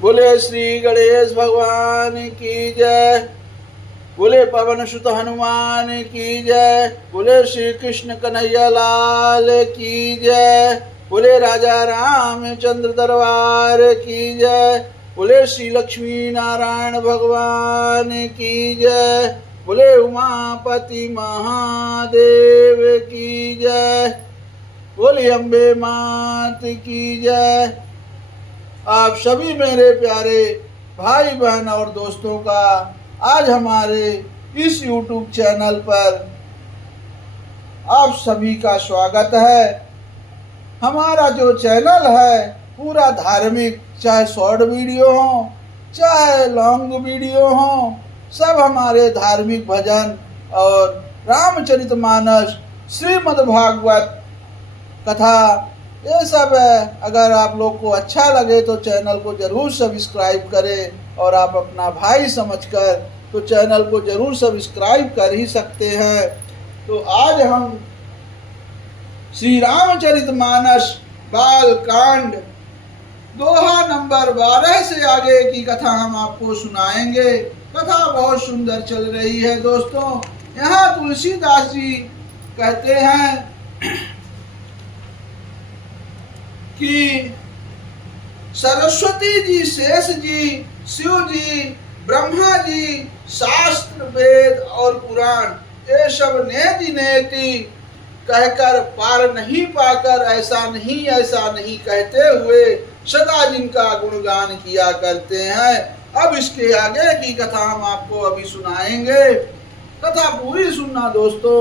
बोले श्री गणेश भगवान की जय। बोले पवन सुत हनुमान की जय। बोले श्री कृष्ण कन्हैया लाल की जय। बोले राजा रामचंद्र दरबार की जय। बोले श्री लक्ष्मी नारायण भगवान की जय। बोले उमापति महादेव की जय। बोले अम्बे मात की जय। आप सभी मेरे प्यारे भाई बहन और दोस्तों का आज हमारे इस YouTube चैनल पर आप सभी का स्वागत है। हमारा जो चैनल है पूरा धार्मिक, चाहे शॉर्ट वीडियो हो चाहे लॉन्ग वीडियो हो, सब हमारे धार्मिक भजन और रामचरितमानस, श्रीमद् भागवत कथा, ये सब है। अगर आप लोग को अच्छा लगे तो चैनल को जरूर सब्सक्राइब करें और आप अपना भाई समझकर तो चैनल को जरूर सब्सक्राइब कर ही सकते हैं। तो आज हम श्री रामचरितमानस बाल कांड दोहा नंबर 12 से आगे की कथा हम आपको सुनाएंगे। कथा बहुत सुंदर चल रही है दोस्तों। यहाँ तुलसीदास जी कहते हैं कि सरस्वती जी, शेष जी, शिव जी, ब्रह्मा जी, शास्त्र, वेद और पुराण ये सब नेति नेति कहकर पार नहीं पाकर ऐसा नहीं कहते हुए सदा जिनका गुणगान किया करते हैं। अब इसके आगे की कथा हम आपको अभी सुनाएंगे। कथा पूरी सुनना दोस्तों।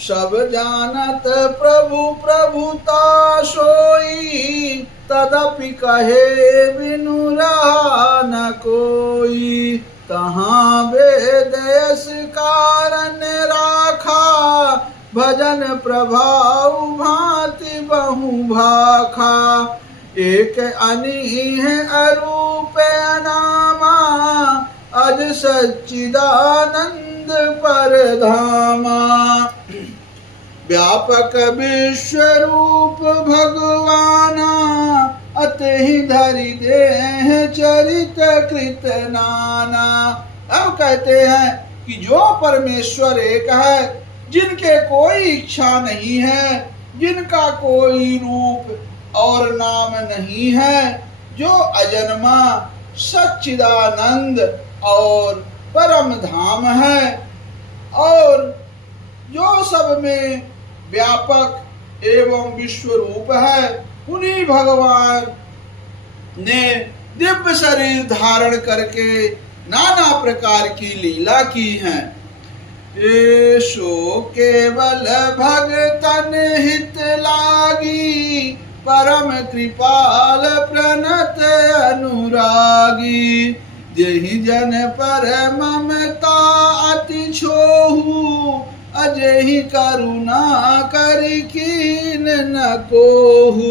सब जानत प्रभु प्रभुता सोई, तदपि कहे बिनु रहा न कोई। तहाँ वेद यस कारण राखा, भजन प्रभाव भांति बहु भाखा। एक अनीह अरूप अनामा, अज सच्चिदानंद परधामा। व्यापक विश्वरूप भगवाना, अतहि धरि देह चरित कृत नाना। अब कहते हैं कि जो परमेश्वर एक है, जिनके कोई इच्छा नहीं है, जिनका कोई रूप और नाम नहीं है, जो अजन्मा सच्चिदानंद और परम धाम है और जो सब में व्यापक एवं विश्व रूप है, उन्हीं भगवान ने दिव्य शरीर धारण करके नाना प्रकार की लीला की है। ऐसो केवल भगतन हित लागी, परम कृपाल प्रणत अनुरागी। जेहि जन पर ममता अति छोहू, अजेहि करुणा करि कीन न कोहू।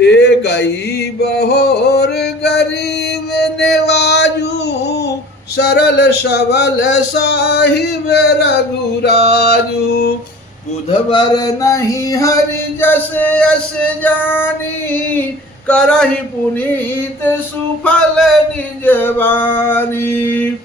ए गई बहोर गरीब नेवाजू, सरल सबल साहिब रघुराजू। बुधवर नहीं हरि जस यस जानी, करहि पुनीत सुफल निज वाणी।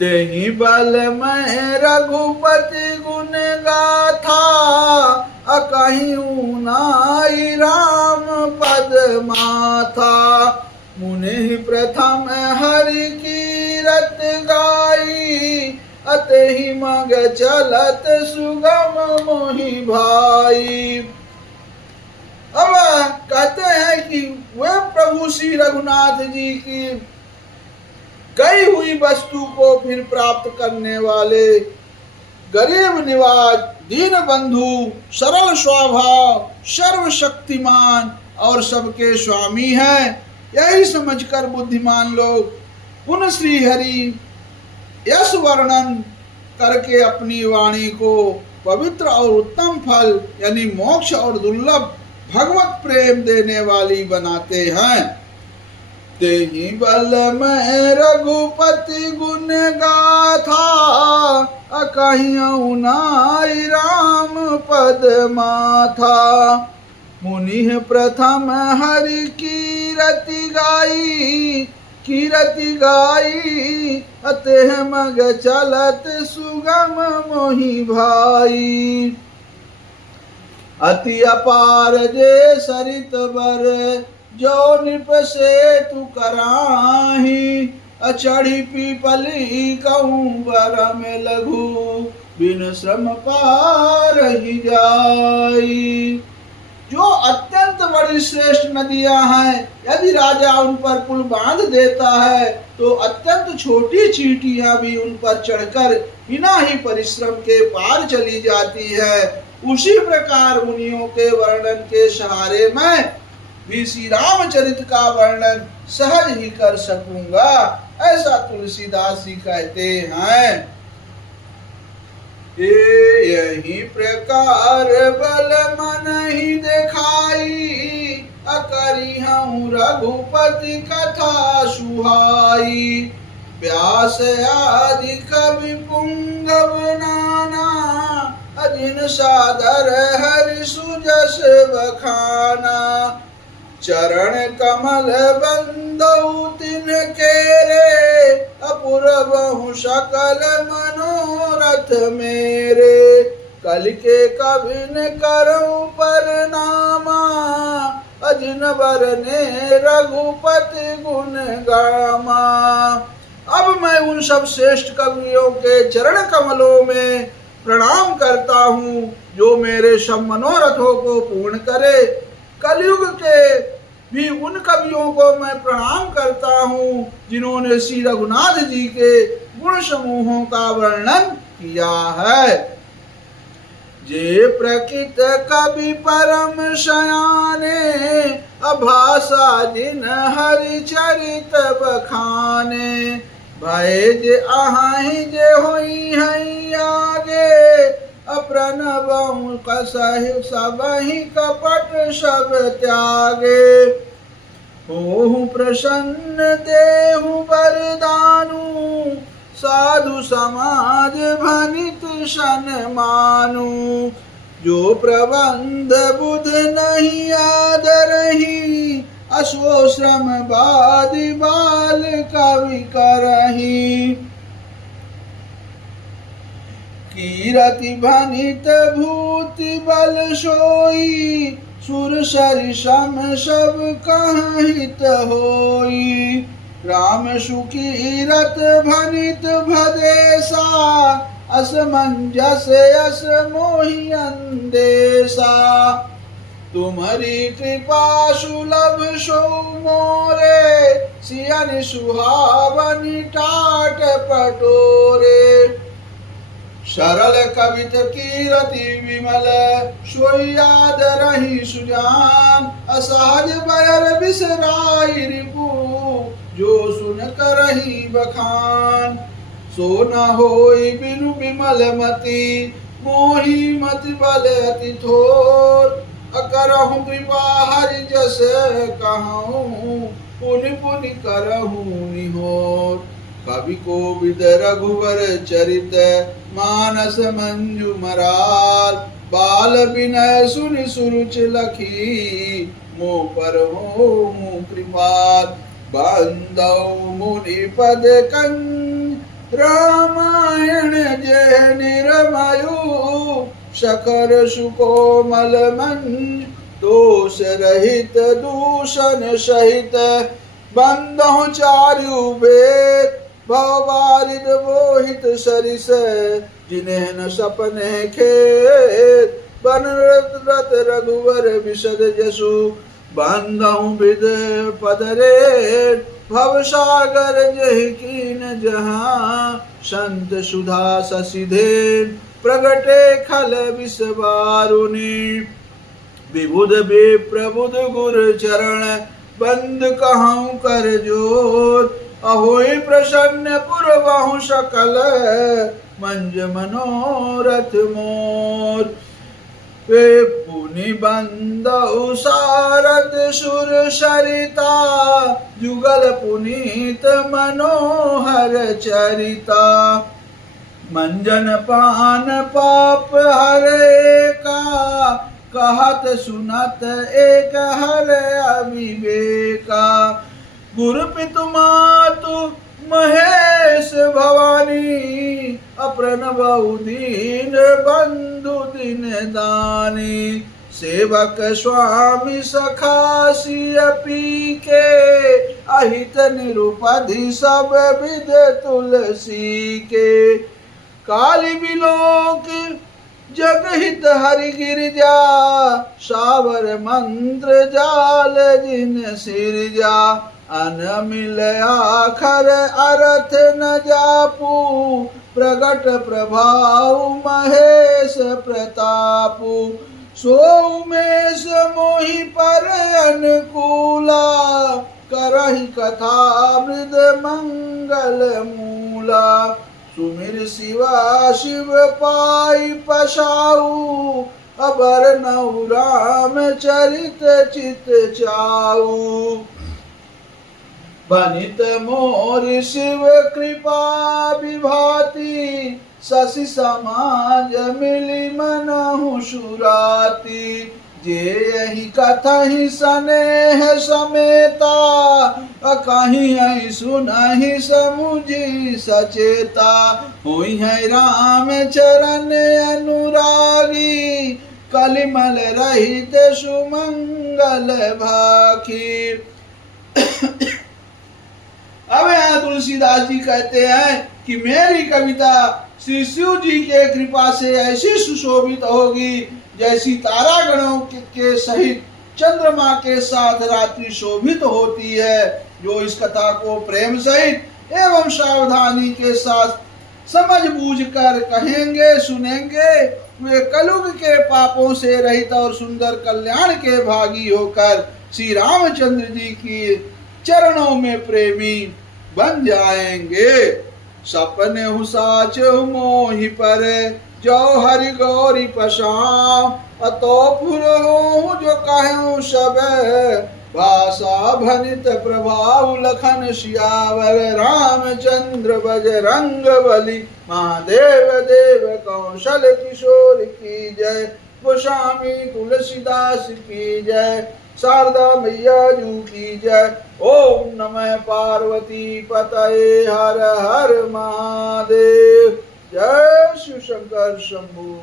तेहि बल में रघुपति गुण गाथा, अकहीं ऊनाई राम पद माथा। मुनि प्रथम हरि कीरत गाई, अतहि मग चलत सुगम मोहि भाई। अब कहते हैं कि वे प्रभु श्री रघुनाथ जी की गई हुई वस्तु को फिर प्राप्त करने वाले, गरीब निवाज, दीन बंधु, सरल स्वभाव, सर्वशक्तिमान और सबके स्वामी हैं। यही समझकर बुद्धिमान लोग पुन श्री हरि यश वर्णन करके अपनी वाणी को पवित्र और उत्तम फल यानी मोक्ष और दुर्लभ भगवत प्रेम देने वाली बनाते हैं। तेहि बल में रघुपति गुण गाथा, अकहियौ नाई राम पद माथा। मुनि प्रथम हरि कीरति गाई, कीरति गाई, अतेह मग चलत सुगम मोहि भाई। अति अपार जे सरित बर, जो नृप से तु कराही। अचढ़ी पीपली कहूँ बर में लघु, बिन श्रम पार ही जाई। जो अत्यंत बड़ी श्रेष्ठ नदियां हैं, यदि राजा उन पर पुल बांध देता है तो अत्यंत छोटी चींटियां भी उन पर चढ़कर बिना ही परिश्रम के पार चली जाती है। उसी प्रकार मुनियों के वर्णन के सहारे मैं भी श्री रामचरित का वर्णन सहज ही कर सकूंगा, ऐसा तुलसीदास जी कहते हैं। यही प्रकार बल मन ही दिखाई, अकरी हूँ रघुपति कथा सुहाई। व्यास आदि कवि पुंगव नाना, अजिन सादर हरि सुजस बखाना। चरण कमल बंदौ तिनके रे, अपूर्वहु सकल मनोरथ मेरे। कल के कबिन करऊं परनामा, अजिन बरने रघुपति गुण गामा। अब मैं उन सब श्रेष्ठ कवियों के चरण कमलों में प्रणाम करता हूँ जो मेरे सब मनोरथों को पूर्ण करे। कलयुग के भी उन कवियों को मैं प्रणाम करता हूँ जिन्होंने श्री रघुनाथ जी के गुण समूहों का वर्णन किया है। जे प्रकृत कवि परम शयाने, अभाषा जिन हरि चरित बखाने। भय जे अहाई जे होई है आगे, अप्रणवं कसहि सबहि कपट सब त्यागे। होहु प्रसन्न देहु वरदानु, साधु समाज भनित सन मानु। जो प्रबंध बुध नहीं आदरही, अश्व श्रम बादि बाल कवि करही। कीरति भनित भूति बल सोई, सुर सरि सम सब कहित होई। राम सुकीरत भनित भदेसा, असमंजस यस मोहि अंदेशा। तुम्हारी कृपा सुलभ सो मोरे, सियन सुहावनी टाट पटोरे। सरल कवित कीरति विमल, सोई आदरहि सुजान। असहज बयर बिसराई रिपु, जो सुन करहि बखान। सो न होई बिनु विमल मति, मोहि मति बल अति थोर। अकरहु कृपा हरि जस कहूँ, पुनि पुनि करहु निहोर। कवि कोविद रघुवर चरित, मानस मंजु मराल। बाल विनय सुनि सुरुच लखी, मोह पर हो कृपाल। बंदौ मुनि पद कंज, रामायण जय निरमयु। शकर सुकोमल मंज, दोष रहित दूषण सहित। बंदौ चारु वेद, भववारिद मोहित सरिस। जिन्हें न सपने खेत, बन रत रघुवर विशद जसु। बंदौ विद पदरे, भव सागर जहि कीन जहाँ। संत सुधा ससिधे, प्रगटे खल विष बारुनी। विबुध विप्रबुध गुर चरण, बंद कहूँ कर जोर। अहोई प्रसन्न पुरवहु सकल, मंज मनोरथ मोर। वे पुनि बंदउ सारद सुर सरिता, जुगल पुनीत मनोहर चरिता। मंजन पान पाप हरे का, कहत सुनत एक हर अविवेका। गुरु पितु मातु महेश भवानी, अप्रणव दीन बंधु दिन दानी। सेवक स्वामी सखा सिय पी के, अहित निरुपधि सब विध तुलसी के। काली बिलोक जगहित हरि गिरिजा, सावर मंत्र जाल जिन सिरजा। अनमिल आखर अर्थ न जापू, प्रगट प्रभाव महेश प्रतापु। सोमेश मोहि पर अनुकूला, करहि कथा मृद मंगल मूला। सुमिर शिवा शिव पाई पशाऊ, अबर नौ राम चरित चित चाऊ। बनित मोर शिव कृपा विभाति, शशि समाज मिली मनहु सुराती। जे यही कथहि स्नेह समेता, कहीं आई सुनहि समुझी सचेता। हुई है राम चरण अनुरागी, कलिमल रहित सुमंगल भाखी। अब यहाँ तुलसीदास जी कहते हैं कि मेरी कविता श्री शिव जी के कृपा से ऐसी सुशोभित होगी, जैसी तारागणों के सहित चंद्रमा के साथ रात्रि शोभित होती है। जो इस कथा को प्रेम सहित एवं सावधानी के साथ समझ बूझ कर कहेंगे सुनेंगे, वे कलयुग के पापों से रहित और सुंदर कल्याण के भागी होकर श्री रामचंद्र जी की चरणों में प्रेमी बन जाएंगे। सपने हु साच मोहि पर, जो हरि गौरी पशाम। अतो फुर हो जो कहूँ सब, भाषा भनित प्रभाव लखन सियावर। रामचंद्र बजरंग बली, महादेव देव कौशल किशोर की जय। गोस्वामी तुलसीदास की जय, शारदा मैया जू की जय। ओम नमः पार्वती पतये, हर हर महादेव। जय शिव शंकर शंभु।